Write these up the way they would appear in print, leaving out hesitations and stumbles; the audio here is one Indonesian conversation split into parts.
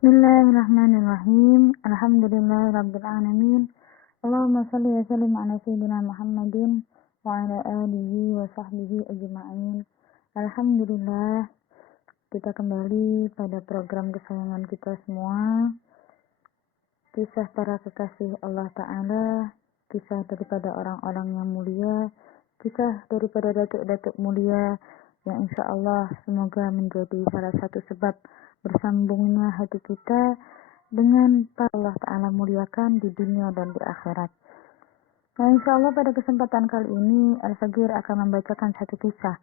Bismillahirrahmanirrahim. Alhamdulillahirabbil alamin. Allahumma shalli wa sallim ala sayyidina Muhammadin wa ala alihi wa sahbihi ajma'in. Alhamdulillah, kita kembali pada program kesayangan kita semua. Kisah para kekasih Allah Ta'ala, kisah daripada orang-orang yang mulia, kisah daripada datuk-datuk mulia yang insya Allah semoga menjadi salah satu sebab bersambungnya hati kita dengan Allah Ta'ala muliakan di dunia dan di akhirat. Nah, insya Allah pada kesempatan kali ini Al-Fagir akan membacakan satu kisah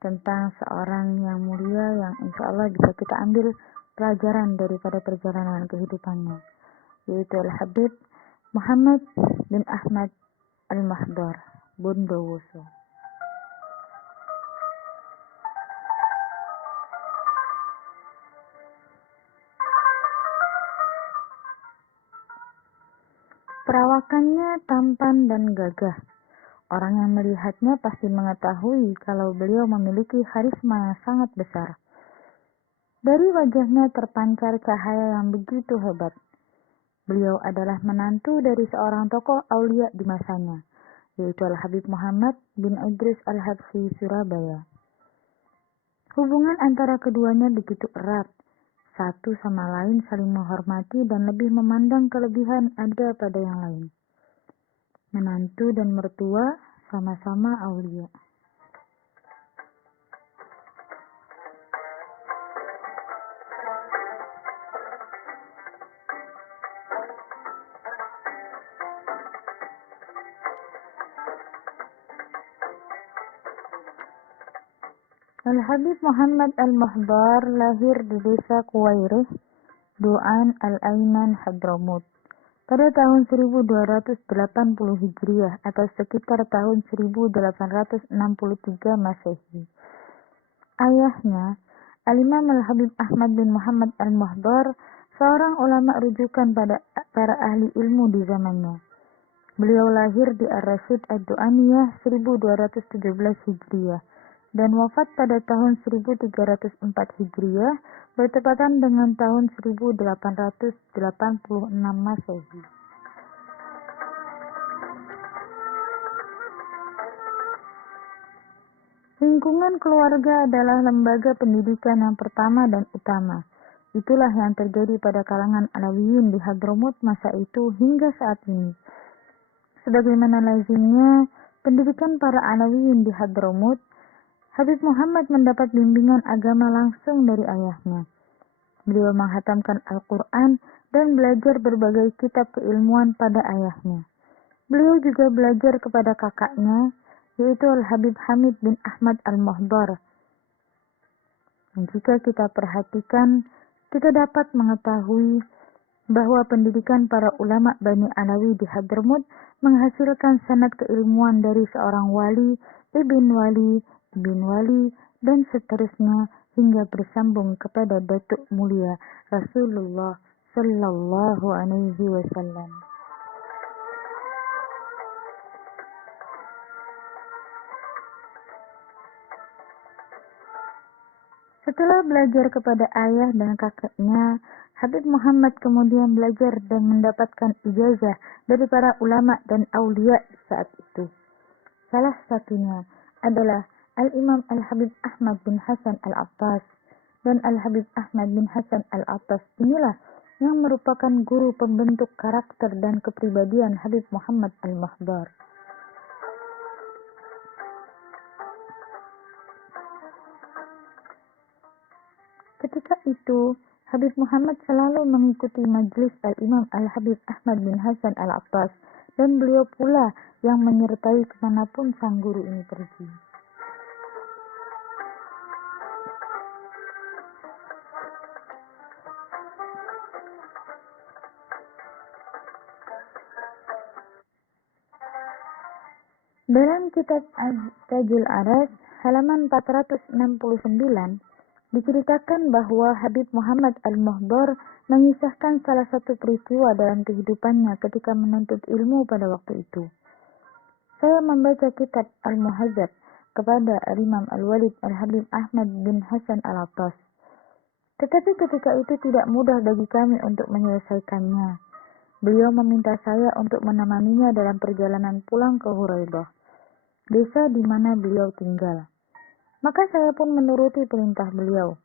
tentang seorang yang mulia yang insya Allah bisa kita ambil pelajaran daripada perjalanan kehidupannya, yaitu Al-Habib Muhammad bin Ahmad Al-Mahdar Bondowoso. Perawakannya tampan dan gagah. Orang yang melihatnya pasti mengetahui kalau beliau memiliki karisma yang sangat besar. Dari wajahnya terpancar cahaya yang begitu hebat. Beliau adalah menantu dari seorang tokoh aulia di masanya, yaitu Al-Habib Muhammad bin Idris Al-Habsyi Surabaya. Hubungan antara keduanya begitu erat. Satu sama lain saling menghormati dan lebih memandang kelebihan ada pada yang lain. Menantu dan mertua sama-sama aulia. Al-Habib Muhammad Al-Mahdar lahir di desa Kuwairih, Du'an Al-Aiman, Hadramut, pada tahun 1280 Hijriah atau sekitar tahun 1863 Masehi. Ayahnya, Al-Imam Al-Habib Ahmad bin Muhammad Al-Mahdar, seorang ulama rujukan pada para ahli ilmu di zamannya. Beliau lahir di Ar-Rasyid Ad-Du'aniyah 1217 Hijriah dan wafat pada tahun 1304 Hijriah bertepatan dengan tahun 1886 Masehi. Lingkungan keluarga adalah lembaga pendidikan yang pertama dan utama. Itulah yang terjadi pada kalangan Alawiyin di Hadramut masa itu hingga saat ini. Sebagaimana lazimnya pendidikan para Alawiyin di Hadramut, Habib Muhammad mendapat bimbingan agama langsung dari ayahnya. Beliau menghatamkan Al-Quran dan belajar berbagai kitab keilmuan pada ayahnya. Beliau juga belajar kepada kakaknya, yaitu Al-Habib Hamid bin Ahmad Al-Mahdar. Jika kita perhatikan, kita dapat mengetahui bahwa pendidikan para ulama Bani Alawi di Hadramut menghasilkan sanad keilmuan dari seorang wali, ibn wali, dan seterusnya hingga bersambung kepada datuk mulia Rasulullah Sallallahu Alaihi Wasallam. Setelah belajar kepada ayah dan kakeknya, Habib Muhammad kemudian belajar dan mendapatkan ijazah dari para ulama dan aulia saat itu. Salah satunya adalah Al-Imam Al-Habib Ahmad bin Hasan Al-Attas, dan Al-Habib Ahmad bin Hasan Al-Attas inilah yang merupakan guru pembentuk karakter dan kepribadian Habib Muhammad Al-Mahdar. Ketika itu, Habib Muhammad selalu mengikuti majelis Al-Imam Al-Habib Ahmad bin Hasan Al-Attas, dan beliau pula yang menyertai kemanapun sang guru ini pergi. Dalam kitab Tajul Aras, halaman 469, diceritakan bahwa Habib Muhammad Al-Mahdar mengisahkan salah satu peristiwa dalam kehidupannya ketika menuntut ilmu pada waktu itu. Saya membaca kitab Al-Muhadzab kepada Al-Imam Al-Walid Al-Habib Ahmad bin Hasan Al-Attas. Tetapi ketika itu tidak mudah bagi kami untuk menyelesaikannya. Beliau meminta saya untuk menemaninya dalam perjalanan pulang ke Huraibah, desa di mana beliau tinggal. Maka saya pun menuruti perintah beliau.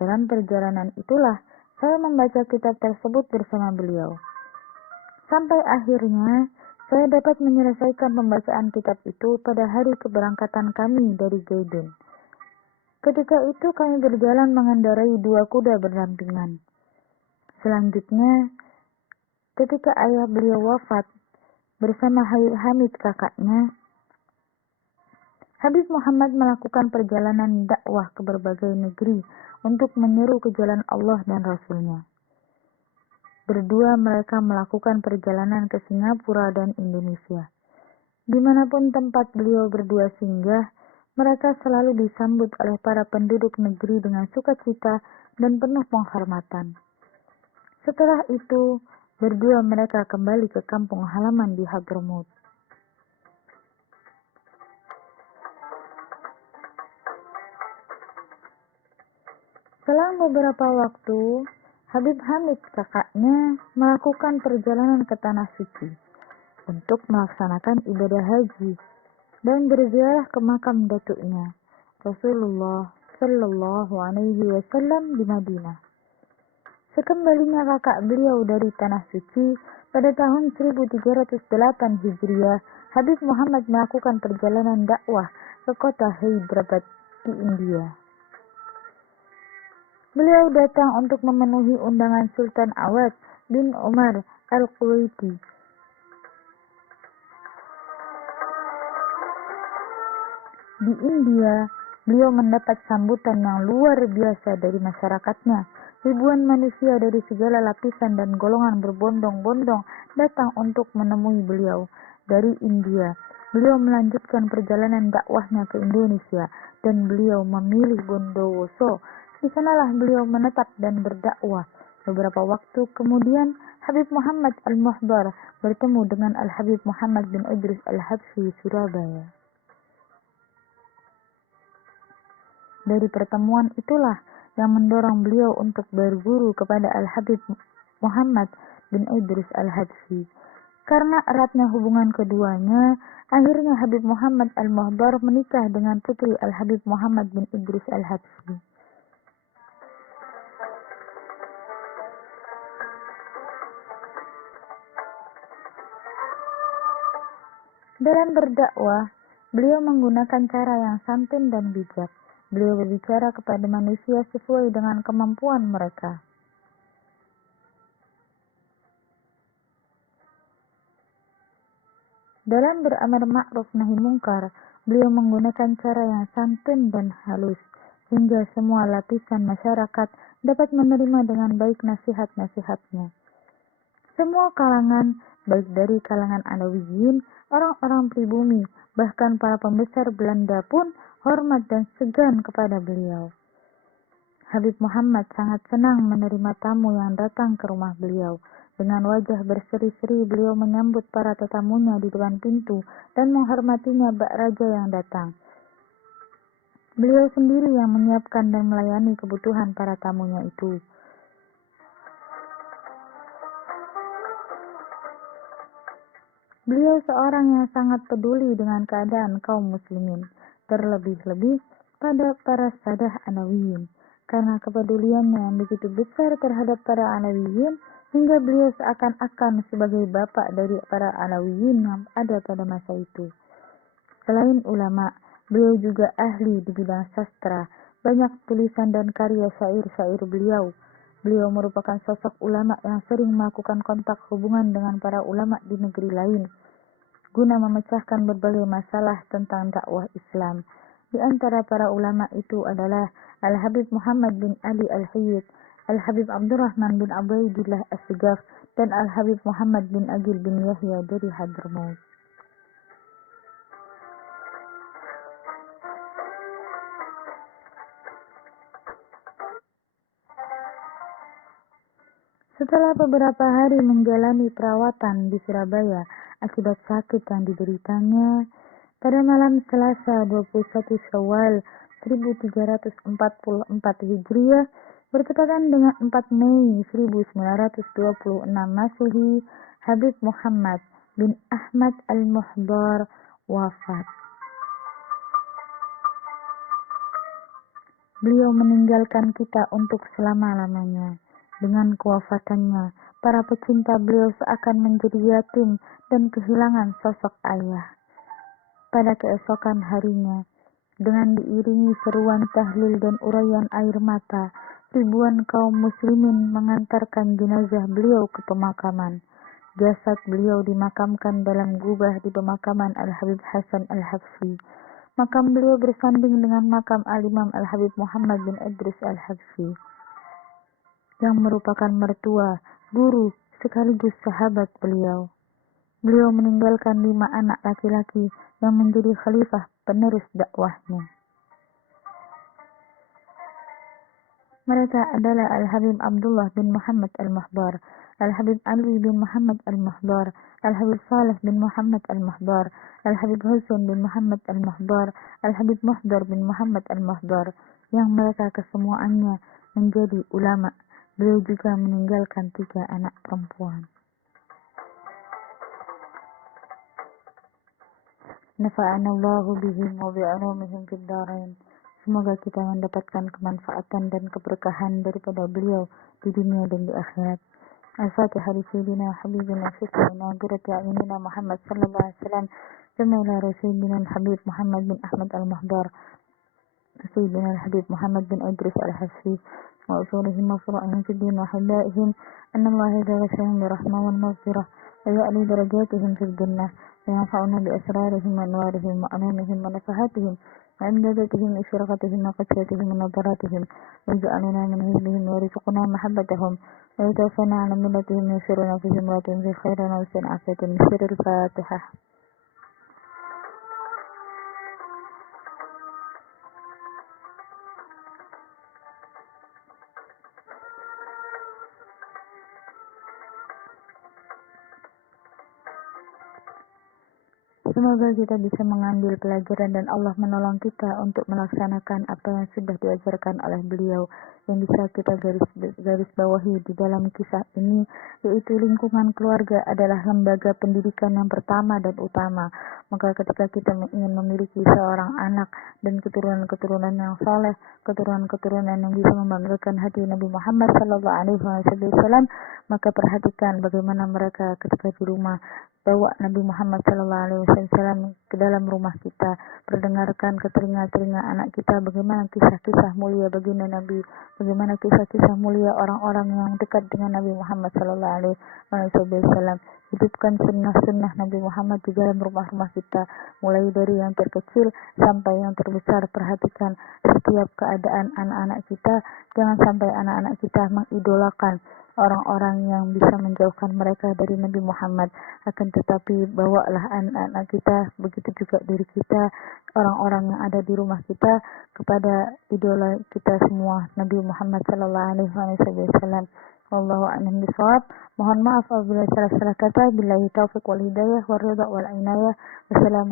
Dalam perjalanan itulah saya membaca kitab tersebut bersama beliau. Sampai akhirnya saya dapat menyelesaikan pembacaan kitab itu pada hari keberangkatan kami dari Jaidun. Ketika itu kami berjalan mengendarai 2 kuda berdampingan. Selanjutnya, ketika ayah beliau wafat bersama Habib Hamid kakaknya, Habib Muhammad melakukan perjalanan dakwah ke berbagai negeri untuk menyeru ke jalan Allah dan Rasul-Nya. Berdua mereka melakukan perjalanan ke Singapura dan Indonesia. Dimanapun tempat beliau berdua singgah, mereka selalu disambut oleh para penduduk negeri dengan sukacita dan penuh penghormatan. Setelah itu, berdua mereka kembali ke kampung halaman di Hadramaut. Selang beberapa waktu, Habib Hamid kakaknya melakukan perjalanan ke Tanah Suci untuk melaksanakan ibadah haji dan berziarah ke makam datuknya, Rasulullah Shallallahu Alaihi Wasallam di Madinah. Sekembalinya kakak beliau dari Tanah Suci pada tahun 1308 Hijriah, Habib Muhammad melakukan perjalanan dakwah ke kota Hyderabad di India. Beliau datang untuk memenuhi undangan Sultan Awad bin Umar Al-Kuwaiti. Di India, beliau mendapat sambutan yang luar biasa dari masyarakatnya. Ribuan manusia dari segala lapisan dan golongan berbondong-bondong datang untuk menemui beliau. Dari India, beliau melanjutkan perjalanan dakwahnya ke Indonesia dan beliau memilih Bondowoso. Di sanalah beliau menetap dan berdakwah. Beberapa waktu kemudian, Habib Muhammad Al-Muhdar bertemu dengan Al-Habib Muhammad bin Idris Al-Habsyi Surabaya. Dari pertemuan itulah yang mendorong beliau untuk berguru kepada Al-Habib Muhammad bin Idris Al-Habsyi. Karena eratnya hubungan keduanya, akhirnya Habib Muhammad Al-Muhdar menikah dengan putri Al-Habib Muhammad bin Idris Al-Habsyi. Dalam berdakwah, beliau menggunakan cara yang santun dan bijak. Beliau berbicara kepada manusia sesuai dengan kemampuan mereka. Dalam beramar ma'ruf nahi mungkar, beliau menggunakan cara yang santun dan halus, sehingga semua lapisan masyarakat dapat menerima dengan baik nasihat-nasihatnya. Semua kalangan, baik dari kalangan Alawiyin, orang-orang pribumi, bahkan para pembesar Belanda pun hormat dan segan kepada beliau. Habib Muhammad sangat senang menerima tamu yang datang ke rumah beliau. Dengan wajah berseri-seri beliau menyambut para tetamunya di depan pintu dan menghormatinya bak raja yang datang. Beliau sendiri yang menyiapkan dan melayani kebutuhan para tamunya itu. Beliau seorang yang sangat peduli dengan keadaan kaum muslimin, terlebih-lebih pada para sadah Alawiyin, karena kepeduliannya yang begitu besar terhadap para Alawiyin, hingga beliau seakan-akan sebagai bapak dari para Alawiyin yang ada pada masa itu. Selain ulama, beliau juga ahli di bidang sastra. Banyak tulisan dan karya syair-syair beliau. Beliau merupakan sosok ulama yang sering melakukan kontak hubungan dengan para ulama di negeri lain, guna memecahkan berbagai masalah tentang dakwah Islam. Di antara para ulama itu adalah Al-Habib Muhammad bin Ali Al-Hayyid, Al-Habib Abdurrahman bin Ubaidillah As-Sigaf, dan Al-Habib Muhammad bin Agil bin Yahya dari Hadramaut. Setelah beberapa hari menjalani perawatan di Surabaya akibat sakit yang dideritanya, pada malam Selasa 21 Syawal 1344 Hijriah, Bertepatan dengan 4 Mei 1926 Masehi, Habib Muhammad bin Ahmad Al-Muhdar wafat. Beliau meninggalkan kita untuk selama-lamanya. Dengan kewafatannya, para pecinta beliau seakan menjadi yatim dan kehilangan sosok ayah. Pada keesokan harinya, dengan diiringi seruan tahlil dan uraian air mata, ribuan kaum muslimin mengantarkan jenazah beliau ke pemakaman. Jasad beliau dimakamkan dalam gubah di pemakaman Al-Habib Hasan Al-Habsyi. Makam beliau bersanding dengan makam Al-Imam Al-Habib Muhammad bin Idris Al-Habsyi, yang merupakan mertua, guru, sekaligus sahabat beliau. Beliau meninggalkan 5 anak laki-laki yang menjadi khalifah penerus dakwahnya. Mereka adalah Al-Habib Abdullah bin Muhammad Al-Muhdar, Al-Habib Ali bin Muhammad Al-Muhdar, Al-Habib Saleh bin Muhammad Al-Muhdar, Al-Habib Husain bin Muhammad Al-Muhdar, Al-Habib Muhdar bin Muhammad Al-Muhdar, yang mereka kesemuanya menjadi ulama. Beliau juga meninggalkan 3 anak perempuan. Nafa'anallahu bihim wa bi'ulumihim fid dharain. Semoga kita mendapatkan kemanfaatan dan keberkahan daripada beliau di dunia dan di akhirat. Al-Fatihah li sayyidina habibina syafi'ina qurrati a'yunina Muhammad sallallahu alaihi wasallam, thumma ila rasulina al-habib Muhammad bin Ahmad Al-Muhdar, sayyidina al-habib Muhammad bin Idris Al-Habsyi, wa usulihim wa furu'ihim fid din wa habaihim, anna Allah yadawasahum bi rahmah wal maghfirah wa ya'li darajatihim fil jannah wa yanfa'una bi asrarihim wa anwarihim wa anumihim wa nafahatihim وإمدادتهم إشراقتهم وقدساتهم ونظراتهم واجعلنا من هزبهم وارزقنا محبتهم ويتوفنا على ملتهم ويسرنا في زمرتهم في خيرنا وسن عافية من سر الفاتحة. Semoga kita bisa mengambil pelajaran dan Allah menolong kita untuk melaksanakan apa yang sudah diajarkan oleh beliau. Yang bisa kita garis bawahi di dalam kisah ini, yaitu lingkungan keluarga adalah lembaga pendidikan yang pertama dan utama. Maka ketika kita ingin memiliki seorang anak dan keturunan-keturunan yang saleh, keturunan-keturunan yang bisa membanggakan hati Nabi Muhammad SAW, maka perhatikan bagaimana mereka ketika di rumah bawa Nabi Muhammad SAW ke dalam rumah kita, perdengarkan ke telinga-telinga anak kita bagaimana kisah-kisah mulia baginda Nabi, bagaimana kisah-kisah mulia orang-orang yang dekat dengan Nabi Muhammad SAW. Hidupkan sunnah-sunnah Nabi Muhammad di dalam rumah-rumah kita, mulai dari yang terkecil sampai yang terbesar. Perhatikan setiap keadaan anak-anak kita, jangan sampai anak-anak kita mengidolakan orang-orang yang bisa menjauhkan mereka dari Nabi Muhammad. Akan tetapi bawalah anak-anak kita, begitu juga diri kita, orang-orang yang ada di rumah kita, kepada idola kita semua, Nabi Muhammad SAW. Wallahu a'lam bishawab. Mohon maaf apabila salah-salah kata. Billahi taufiq wal hidayah wal ridha wal inayah. Wassalamu